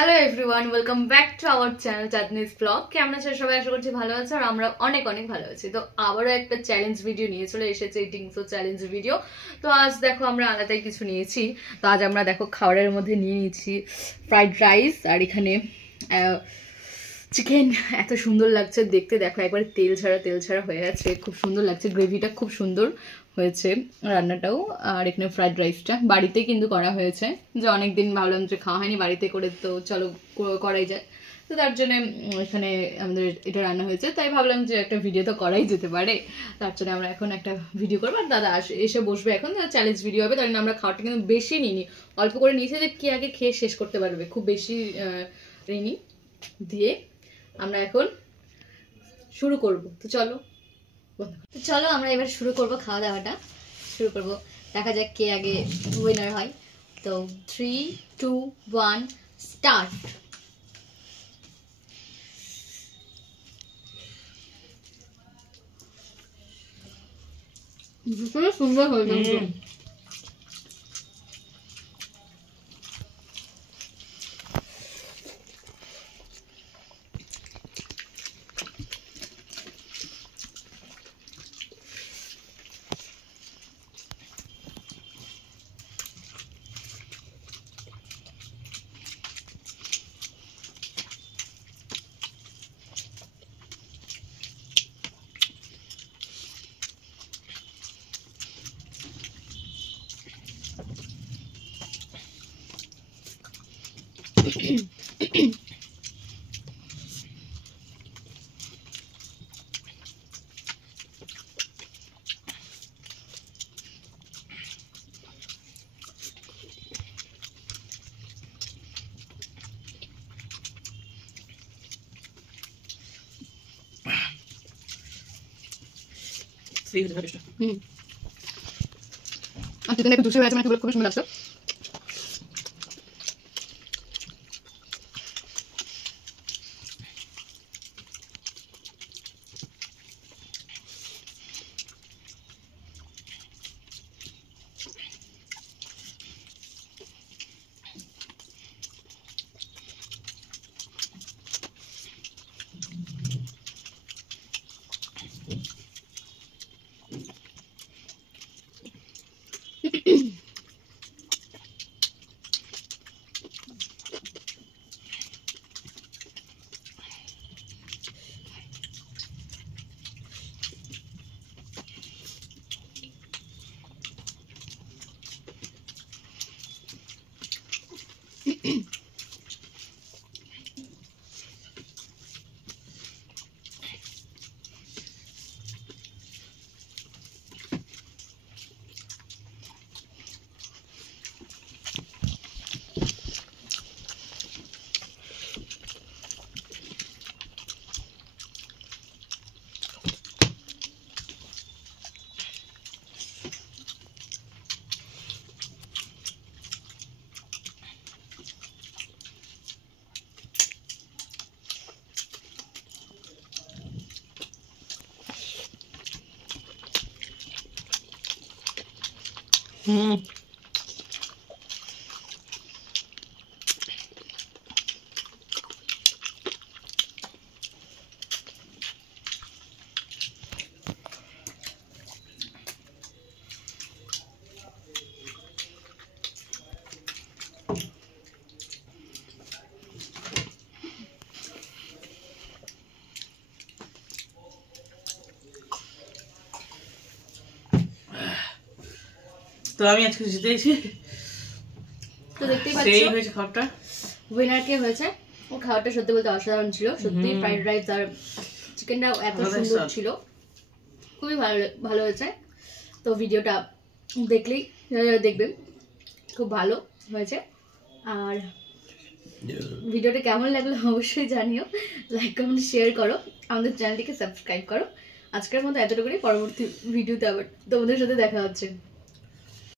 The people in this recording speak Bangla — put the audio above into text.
Hello everyone, welcome back to our channel Chandni's blog. কেমন আছো সবাই? আশা করছি ভালো আছো আর আমরা অনেক অনেক ভালো আছি। তো আবারও একটা চ্যালেঞ্জ ভিডিও নিয়ে চলে এসেছে, ইটিং শো চ্যালেঞ্জ ভিডিও। তো আজ দেখো আমরা আলাদাই কিছু নিয়েছি। তো আজ আমরা দেখো খাবারের মধ্যে নিয়ে নিয়েছি ফ্রাইড রাইস আর এখানে চিকেন। এত সুন্দর লাগছে দেখতে, দেখো একবার তেল ছাড়া হয়ে আছে, খুব সুন্দর লাগছে। গ্রেভিটা খুব সুন্দর হয়েছে, রান্নাটাও। আর এখানে ফ্রাইড রাইসটা বাড়িতে কিন্তু করা হয়েছে, যে অনেকদিন ভাবলাম যে খাওয়া হয়নি বাড়িতে করে, তো চলো করাই যায়। তো তার জন্য এখানে আমাদের এটা রান্না হয়েছে, তাই ভাবলাম যে একটা ভিডিও তো করাই যেতে পারে। তার জন্য আমরা এখন একটা ভিডিও করবো, আর দাদা এসে বসবে এখন, চ্যালেঞ্জ ভিডিও হবে। তার জন্য আমরা খাওয়াটা কিন্তু বেশি নিইনি, অল্প করে নিয়েছি, যে কে আগে খেয়ে শেষ করতে পারবে, খুব বেশি নিইনি। দিয়ে আমরা এখন শুরু করব। তো চলো আমরা এবার শুরু করব, খাওয়া দাওয়াটা শুরু করব। দেখা যাক কে আগে উইনার হয়। তো 3, 2, 1 স্টার্ট। ভীষণ সুন্দর হয়েছে। চিকেন একটু জুসি হয়েছে, মানে খুবই সুন্দর লাগছে। তো আমি আজকে জিতেছি। তো দেখতেই পাচ্ছ সেই হয়েছে খাবারটা, উইনার কে হয়েছে। ও খাবারটা সত্যি বলতে অসাধারণ ছিল, সত্যি। ফ্রাইড রাইস আর চিকেনটাও এত সুন্দর ছিল, খুবই ভালো হয়েছে। তো ভিডিওটা দেখলেই দেখবেন, খুব ভালো হয়েছে। আর ভিডিওটা কেমন লাগলো অবশ্যই জানিও, লাইক কমেন্ট শেয়ার করো, আমাদের চ্যানেলটিকে সাবস্ক্রাইব করো। আজকের মতো এতটুকুই, পরবর্তী ভিডিওতে আবার তোমাদের সাথে দেখা হচ্ছে।